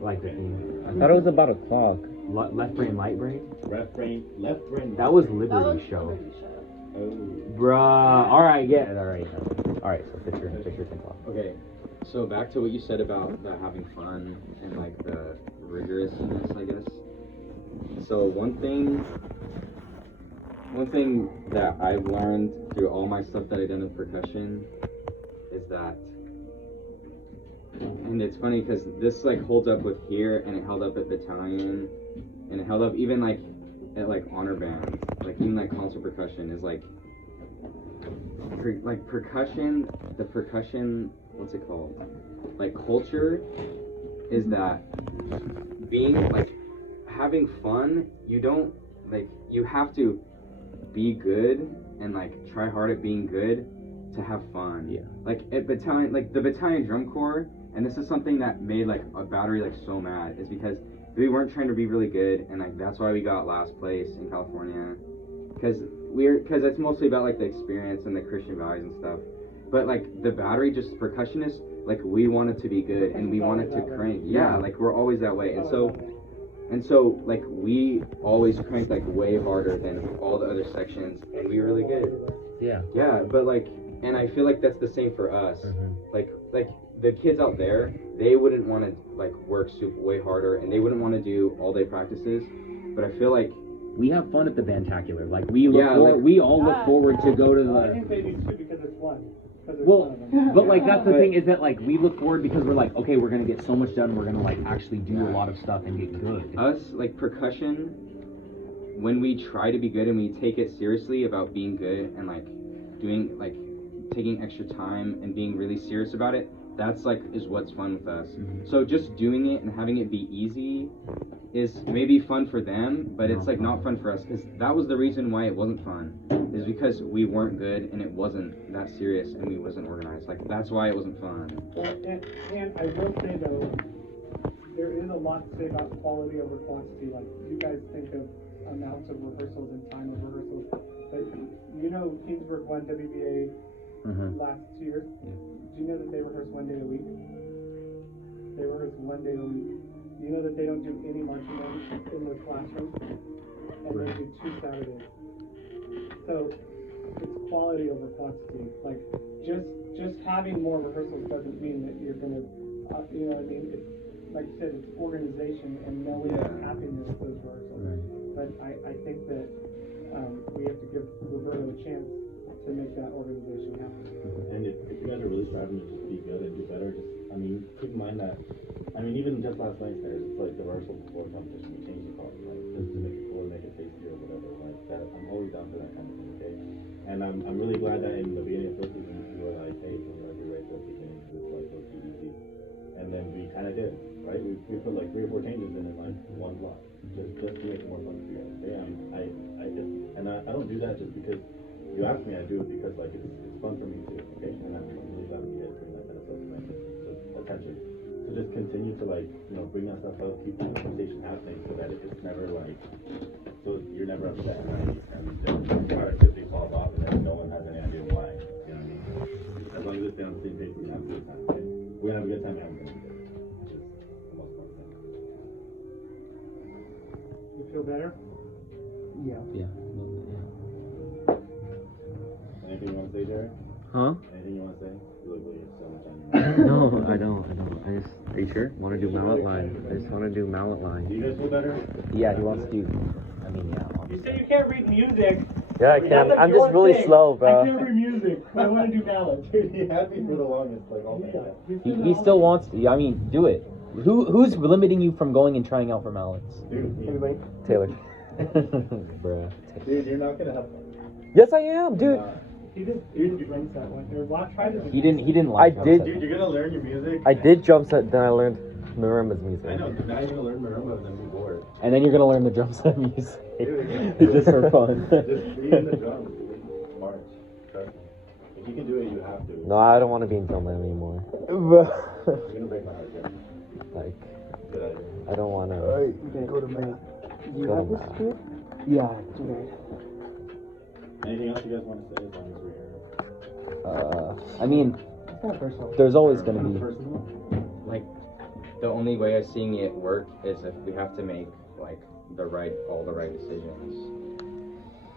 I like the theme. I thought it was about a clock. Left brain, light brain. Left brain. That was Liberty Show. Oh. Bruh. All right, yeah, all right. So picture 10 o'clock. Okay, so back to what you said about the having fun and like the rigorousness, I guess. So one thing that I've learned through all my stuff that I've done with percussion is that, and it's funny because this like holds up with here, and it held up at battalion, and it held up even like at like honor band, like even like concert percussion is like percussion, the percussion, what's it called? Like culture is that being like having fun, you don't like, you have to be good and like try hard at being good to have fun. Yeah. Like at battalion, like the battalion drum corps, and this is something that made like a battery like so mad, is because we weren't trying to be really good, and like that's why we got last place in California, because it's mostly about like the experience and the Christian values and stuff. But like the battery, just percussionists, like we wanted to be good and we wanted to crank. Yeah, like we're always that way, and so like we always cranked like way harder than all the other sections, and we were really good. Yeah. Yeah, but like, and I feel like that's the same for us. Like the kids out there, they wouldn't want to like work way harder, and they wouldn't want to do all day practices. But I feel like We have fun at the Bantacular. Like we look Yeah, forward, like- we all look forward to go to Well, I the. think they do too because it's one. Well, but like that's the But- thing, is that like we look forward because we're like, okay, we're gonna get so much done. We're gonna like actually do a lot of stuff and get good. us, like percussion, when we try to be good and we take it seriously about being good and like doing like taking extra time and being really serious about it, that's like is what's fun with us. So just doing it and having it be easy is maybe fun for them, but it's like not fun for us, because that was the reason why it wasn't fun, is because we weren't good and it wasn't that serious and we wasn't organized. Like that's why it wasn't fun. And I will say though, there is a lot to say about quality over quantity. Like you guys think of amounts of rehearsals and time of rehearsals, but you know Kingsburg won WBA last 2 years. Do you know that they rehearse 1 day a week? They rehearse 1 day a week. You know that they don't do any marching band in their classroom? And they do 2 Saturdays. So it's quality over quantity. Like just having more rehearsals doesn't mean that you're gonna, you know what I mean? It's, like you said, it's organization and knowing the happiness of those rehearsals. Right. But I think that we have to give Roberto a chance to make that organization happen. And if you guys are really striving to just be good and do better, just, I mean, keep in mind that, I mean, even just last night, there's like the rehearsal before the competition, we changed the call, like, just to make it cool, make it tasty or whatever, like that. I'm always down for that kind of thing, okay? And I'm really glad that in the beginning of first season, you were like, hey, can we rewrite this again? It's like, so easy. And then we kind of did, right? We put like 3 or 4 changes in like one block, just to make it more fun for you guys. Okay? I don't do that just because you asked me. I do it because like it's fun for me too. Okay, and I'm really glad we get bring that kind of stuff to attention. So just continue to like bring that stuff up, keep the conversation happening, so that it's never like you're never upset, right? And the productivity falls off, and then no one has any idea why. You know what I mean? As long as we stay on the same page, we have a good time. Okay? We're gonna have a good time having it. Which is the most important thing. You feel better? Yeah. Yeah. Anything you want to say, Jared? Huh? Anything you want to say? You look like you have so much on your mind. No, I don't. I just, are you sure? Want to do mallet line. I just want to do mallet Do line. you guys feel better? Yeah, he wants to do. I mean, yeah. You say you can't read music. Yeah, I can. I'm just really slow, I bro. can't read music, but I want to do ballads. Dude, he had me for the longest, like all my life. He still wants to. I mean, do it. Who's limiting you from going and trying out for mallets? Dude, Everybody. Taylor. Bruh. dude, you're not gonna have fun. Yes, I am, dude. He didn't drums that one. Here, try this. He didn't like. I did. Dude, you're gonna learn your music. I did drum set, then I learned marimba's music. I know, now you're gonna learn marimba and then be bored. And then you're gonna learn the drum set music. Dude, Just for fun. Just be in the drums, dude. March. Trust me. If you can do it, you have to. No, I don't want to be in drumline anymore. You're gonna break my heart, Jared. Like, Get out of here. I don't want to. Okay, go to Matt. Do you Go have to this Matt. kid? Yeah. Okay. Anything else you guys want to say as long as we're here? I mean, It's not personal. there's always gonna be. Personal? Like, the only way of seeing it work is if we have to make like all the right decisions.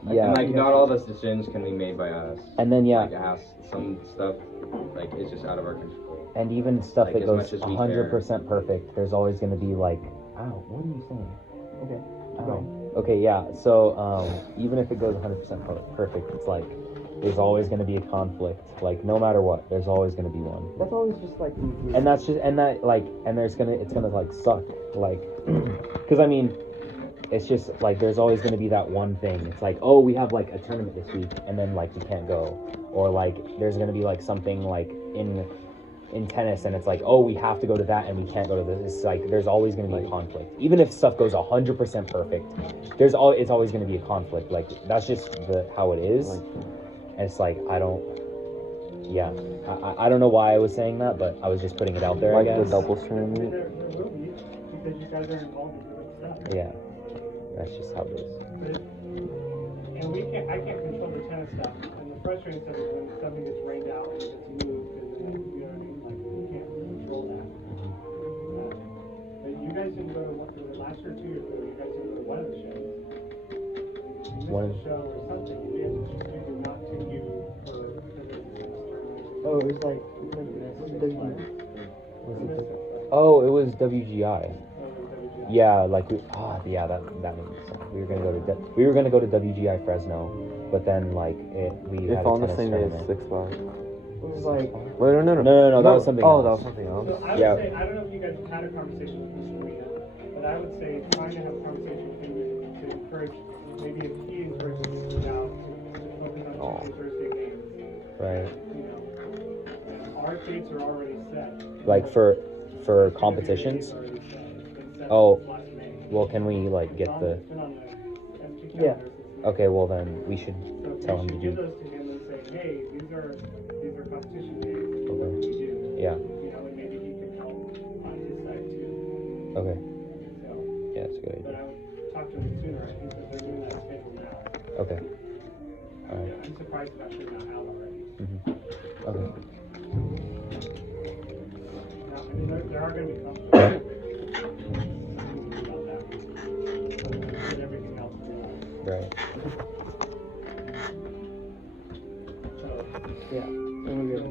Like, Yeah. and like not all those decisions can be made by us. And then yeah, Like some stuff like it's just out of our control. and even stuff Like, that as goes much as we 100% perfect, there's always gonna be like, ow, what are you saying? Okay. Okay, yeah. So even if it goes 100% perfect, it's like there's always going to be a conflict. Like no matter what, there's always going to be one. That's always just like me. And that's just and it's gonna like suck. Like, because I mean, it's just like there's always going to be that one thing. It's like, oh, we have like a tournament this week, and then like we can't go, or like there's going to be like something like in tennis, and it's like, oh, we have to go to that and we can't go to this. It's like there's always going to be a conflict. Even if stuff goes 100% perfect, it's always going to be a conflict. Like that's just how it is. And it's like I don't know why I was saying that, but I was just putting it out there. Like I the guess. double There tournament. will be, because you guys are involved in different stuff. Yeah, that's just how it is. And I can't control the tennis stuff. And the frustrating stuff is when something gets rained out and gets moved, and then, you know what I mean? Like, you can't control that. But you guys didn't go to last year or 2 years ago, you guys didn't go to one of the shows. You missed a show or something, we had to not take you for the Oh, it was like Oh, it was WGI. Yeah, like that makes sense. We were gonna go to WGI Fresno, but then like we They had fall a on the tennis same day tournament. as Six Flags. It was like Wait, no, No, that was something Oh, else. that was something else. So I would Yeah. say, I don't know if you guys have had a conversation with Serena, but I would say trying to have a conversation with him to encourage, maybe if he encourages Cal to focus on Tuesday, Thursday games. Right. You know, our dates are already set. Like for competitions. It's already set. It's been set Oh, since last May. well, can we like get the? It's been on the MT Yeah. calendar since May. Okay, well then we should So tell we him to should do. give those to him and say, hey, these are competition days. What Okay. do we do? Yeah. You know, and maybe he can help on his side too. Okay. So, Yeah, that's a good but idea. I would talk to him sooner. I think that they're doing that schedule now. Okay. All right. I'm surprised it's actually not out already. Okay. are going to be complicated. About that. And everything else. Right. So, Yeah. And we're good.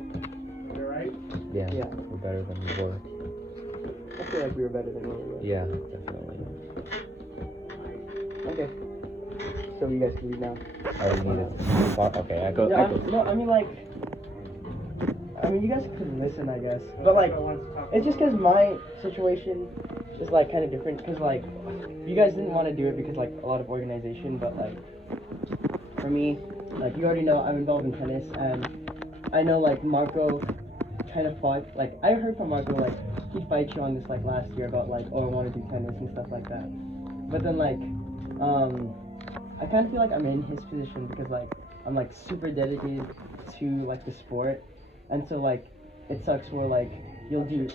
you're right. Yeah. Yeah. We're better than we were. I feel like we were better than we were. Yeah, definitely. Okay. So you guys can leave now. Oh, you need it. Okay, I go. Yeah, I go. no, I mean like, you guys could listen, I guess. But like, it's just because my situation is like kind of different. Because like, you guys didn't want to do it because like a lot of organization. But like, for me, like you already know, I'm involved in tennis, and I know like Marco kind of fought. Like I heard from Marco like he fight you on this like last year about like, oh, I want to do tennis and stuff like that. But then like, I kind of feel like I'm in his position because like I'm like super dedicated to like the sport, and so like it sucks where like you'll do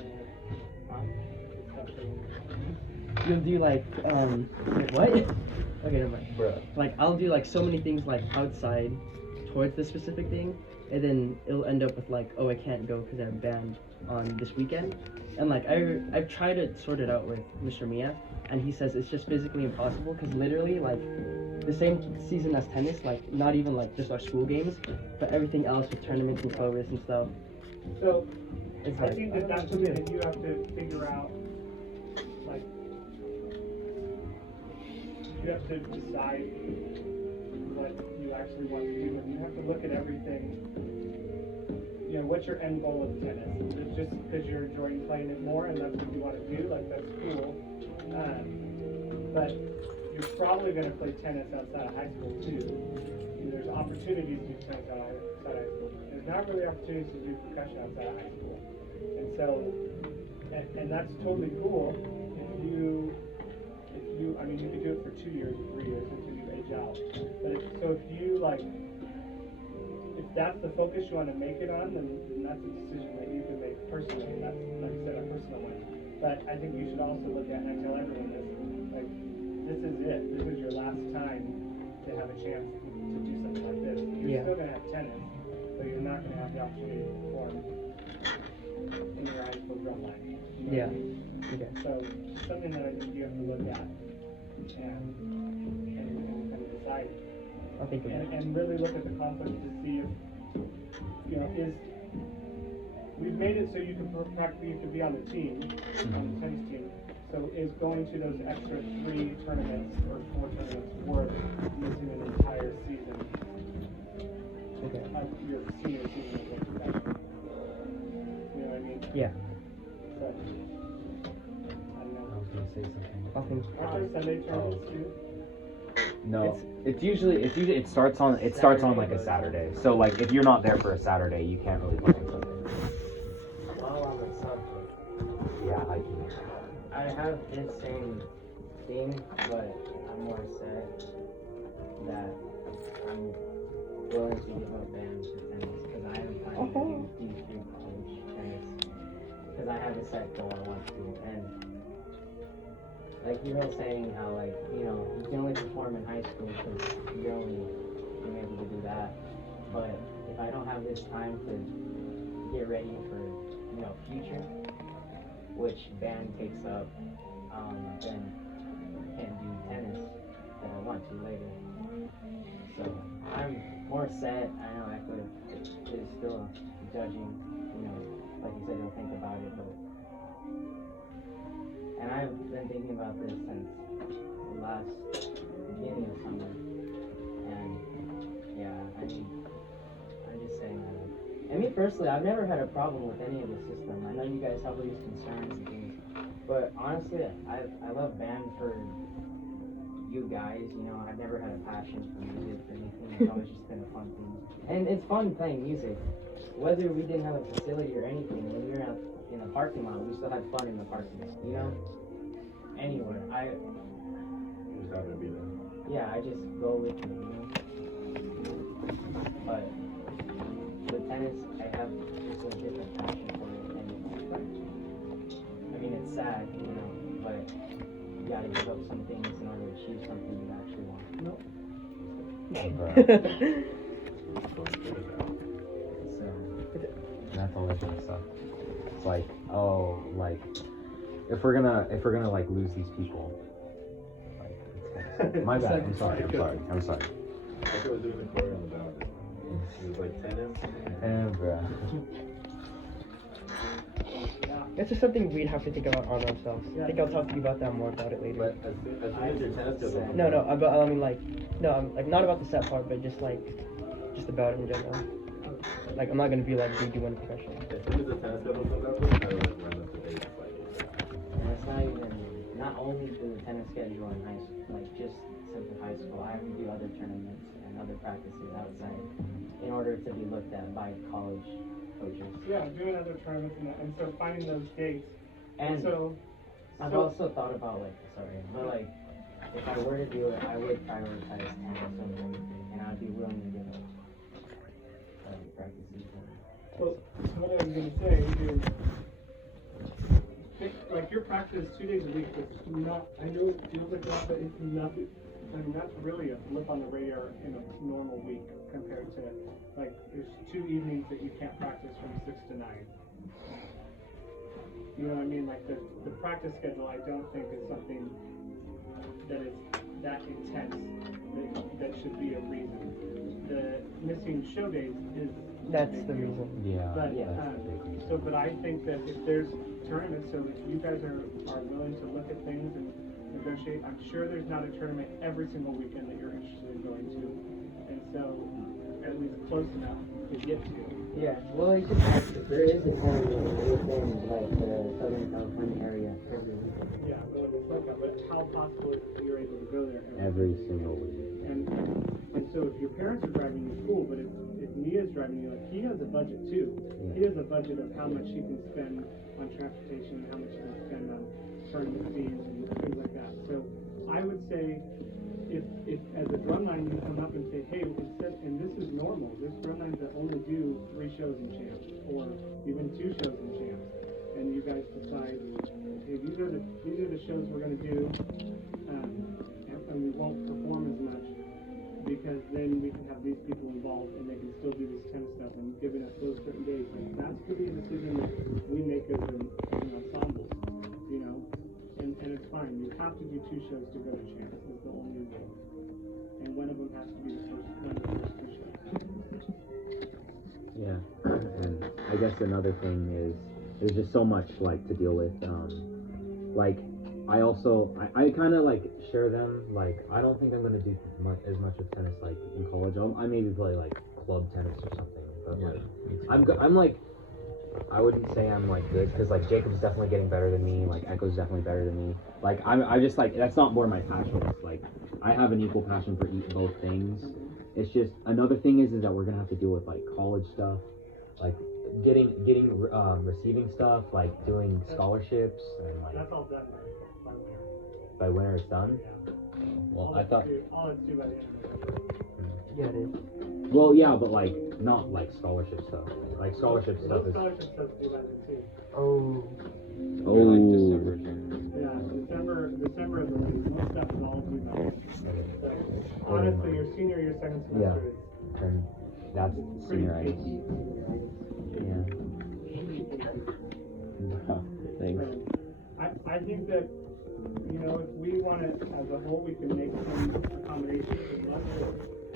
like wait, what? Okay, never mind. Bruh. Like I'll do like so many things like outside towards this specific thing, and then it'll end up with like, oh, I can't go because I'm banned on this weekend. And like I've tried to sort it out with Mr. Mia, and he says it's just physically impossible because literally like the same season as tennis, like not even like just our school games, but everything else with tournaments and progress and stuff. So, It's I like, think that that's something that you have to figure out. Like, you have to decide what you actually want to do, and you have to look at everything. You know, what's your end goal of tennis? Is it just because you're enjoying playing it more and that's what you want to do? Like, that's cool. But you're probably going to play tennis outside of high school too. And there's opportunities to do tennis outside of high school. There's not really opportunities to do percussion outside of high school. And so, and that's totally cool if you, I mean, you could do it for 2 years or 3 years until you age out. But if you like, if that's the focus you want to make it on, then that's a decision that you can make personally. That's, like I said, a personal one. But I think you should also look at, and I tell everyone this, like, this is it. This is your last time to have a chance to do something like this. You're still going to have tennis, but you're not going to have the opportunity to perform in your high school drum line. You know Yeah. what I mean? Okay. So, something that I think you have to look at and kind of decide. I'll think of it. And really look at the conflict to see if, you know, we've made it so you can practically you can be on the team, on the tennis team. So is going to those extra 3 tournaments or 4 tournaments worth missing an entire season Okay. of your senior season of profession? You know what I mean? Yeah. So, I don't know. gonna say something. I'll think. Are there Sunday tournaments too? No, it's usually it starts on like a Saturday. So like if you're not there for a Saturday, you can't really play on Sunday. While on the subject, Yeah, I can. I have this same thing, but I'm more sad that I'm willing to give up bands for tennis because I am planning to do D3 college tennis because I have a set goal I want to. And like you were saying how like, you know, you can only perform in high school because you're only being able to do that. But if I don't have this time to get ready for, you know, future, which band takes up, then I can't do tennis that I want to later. So I'm more set. I know Echo is still judging, you know, like you said, he'll think about it, but. And I've been thinking about this since the last beginning of summer. And yeah, I'm just saying that. And me personally, I've never had a problem with any of the system. I know you guys have all these concerns and things, but honestly, I love band for you guys. You know, I've never had a passion for music or anything. It's always just been a fun thing. And it's fun playing music, whether we didn't have a facility or anything. When we were out in a parking lot, we still had fun in the parking lot. You know, anywhere. You just happen to be there. Yeah, I just go with it. You know, but with tennis, I have just a different passion for it, and I mean, it's sad, you know, but you gotta give up some things in order to achieve something you actually want. Nope. Hey, bro. So, That's always gonna suck. It's like, oh, like if we're gonna like lose these people, like it's tennis. My bad. I'm sorry. I thought I was doing the Corey on the bound. It was like tennis. And bruh. It's just something we'd have to think about on ourselves. I think I'll talk to you about that more about it later. But as soon as your tennis goes on. No, about, I mean like, no, I'm like not about the set part, but just about it in general. Like I'm not gonna be like, do you want a professional? As soon as the tennis goes on, I like run up to dates And it's not only the tennis schedule in high school, like just simple high school, I have to do other tournaments and other practices outside in order to be looked at by college coaches. Yeah, doing other tournaments and so finding those dates. And so I've also thought about but like if I were to do it, I would prioritize tennis over everything, and I'd be willing to give up practices. Well, what I was going to say is, like your practice 2 days a week, it's not, I know it feels like a lot, but it's nothing. I mean, that's really a blip on the radar in a normal week compared to, like, there's 2 evenings that you can't practice from 6 to 9. You know what I mean? Like the practice schedule, I don't think is something that is that intense that should be a reason. The missing show days is That's the reason. Yeah. but Yeah. but I think that if there's tournaments, so if you guys are willing to look at things and negotiate, I'm sure there's not a tournament every single weekend that you're interested in going to, and so at least close enough to get to. Yeah, well, it's just there is a tournament within like the Southern California area every weekend. Yeah, well, it's like that, but how possible is it you're able to go there Every single week. And so if your parents are driving you, cool, but if Mia's driving you, like, he has a budget too. He has a budget of how much he can spend on transportation, how much he can spend on tournament fees and things like that. So I would say if as a drumline you come up and say, hey, instead, and this is normal, there's drumlines that only do 3 shows in champs, or even 2 shows in champs, and you guys decide, hey, these are the shows we're gonna do, and we won't perform as much, because then we can have these people involved and they can still do this tennis stuff and giving us those certain days. Like that's could be a decision that we make as an ensemble, you know, and it's fine. You have to do 2 shows to go to champs. Is the only rule, and one of them has to be one of the first 2 shows. Yeah, and I guess another thing is there's just so much like to deal with. Like I kind of like share them. Like I don't think I'm gonna do as much of tennis like in college. I maybe play like club tennis or something. But like I'm like I wouldn't say I'm like good because like Jacob's definitely getting better than me. Like Echo's definitely better than me. Like I just like that's not where my passion is. Like I have an equal passion for both things. It's just another thing is that we're gonna have to deal with like college stuff, like getting receiving stuff, like doing scholarships and like. That's all done By winter it's done. Yeah. Well, I thought. All it's due by the end of the year. Yeah, it is. Well, yeah, but like not like scholarship stuff. Like scholarship stuff is. Scholarship stuff is due by the too. Oh. Oh. Yeah, December is the least. Most stuff is all due by then. So, honestly, your senior year, second Yeah. semester And that's is pretty senioritis. cakey. Yeah. Thanks. I think that, you know, if we want to, as a whole, we can make some accommodations with us.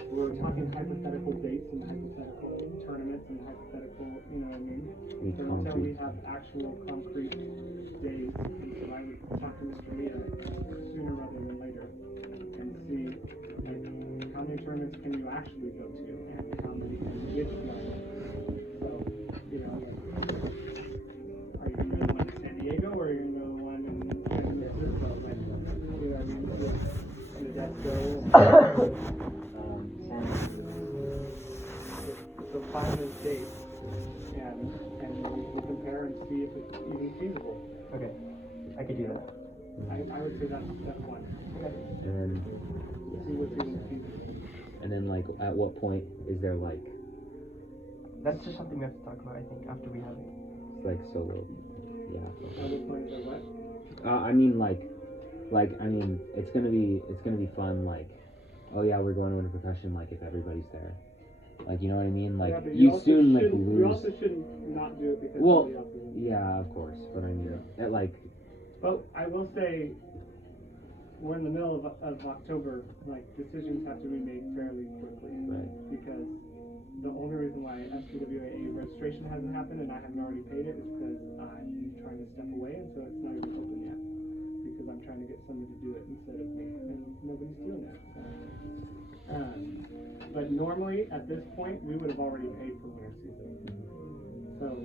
We're talking hypothetical dates and hypothetical tournaments and hypothetical, you know what I mean? So until we have actual concrete days, and so I would talk to Mr. Mia sooner rather than later and see, like, how many tournaments can you actually go to and how many can which level. So, you know, like, are you going to go to one in San Diego or are you going to go to one in San Francisco? Like, you know what I mean? Did that go? So find those dates and we'll compare and see if it's even feasible. Okay. I could do that. I would say that's step 1. And See what's even feasible. and then like at what point is there like That's just something we have to talk about, I think, after we have it. like solo? Yeah. At what point is there what? I mean like I mean it's gonna be fun like oh yeah we're going to a profession like if everybody's there Like, you know what I mean? Like, Yeah, but you also soon like shouldn't- You lose. also shouldn't not do it because Well, somebody else isn't. Yeah, of course, but I mean, it, like, But I will say, we're in the middle of October, like, decisions have to be made fairly quickly. Right. Because the only reason why SPWA registration hasn't happened and I haven't already paid it is because I'm trying to step away, and so it's not even open yet. Because I'm trying to get somebody to do it instead of me, and nobody's doing it, so. But normally, at this point, we would have already paid for winter season. So,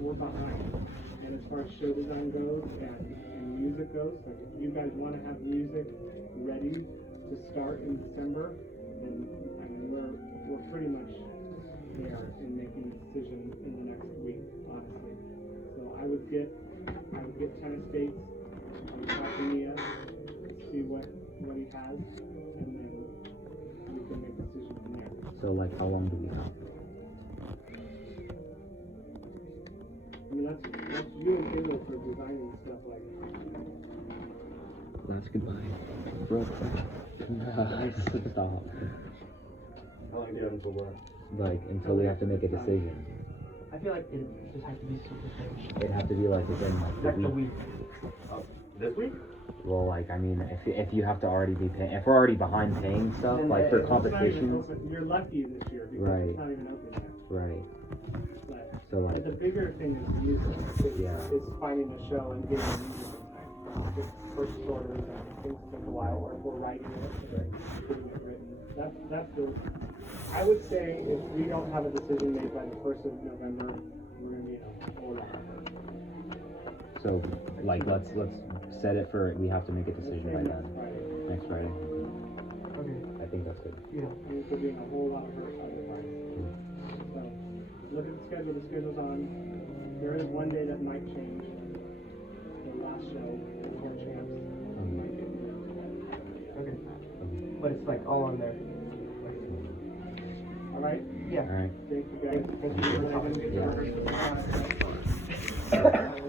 we're behind. And as far as show design goes and music goes, like if you guys want to have music ready to start in December, then I mean, we're pretty much there in making a decision in the next week, honestly. So I would get tennis dates, I would talk to Mia, see what he has, and then we can make a decision from there. so like, how long do we have? I mean, that's you and Kendall for designing stuff like. Last goodbye. Real quick. Stop. How long do you have until what? Like, until we have to make a decision. I feel like it just has to be super quick. It'd have to be like within like Like the the week. week. This week? Well, like, I mean, if you have to already be paying, if we're already behind paying stuff, Then like for it's It's not even competitions, open. You're lucky this year because Right. it's not even open yet. right? But So like, the bigger thing is music. Yeah. Is finding a show and getting music in time. Just purchase orders and things take a while, or if we're writing it, and getting it written. That's the. I would say if we don't have a decision made by the 1st of November, we're gonna be in a whole lot of hurt. so like, let's set it for. We have to make a decision by then. Friday. Next Friday. Okay. I think that's good. Yeah. And we could be in a whole lot of hurt otherwise. So, look at the schedule, the schedule's on. There is one day that might change. The last show, World Champs, might get moved. Okay. But it's like all on there. All right? Yeah. All right. Thank you guys. Thank you for Yeah. rehearsal.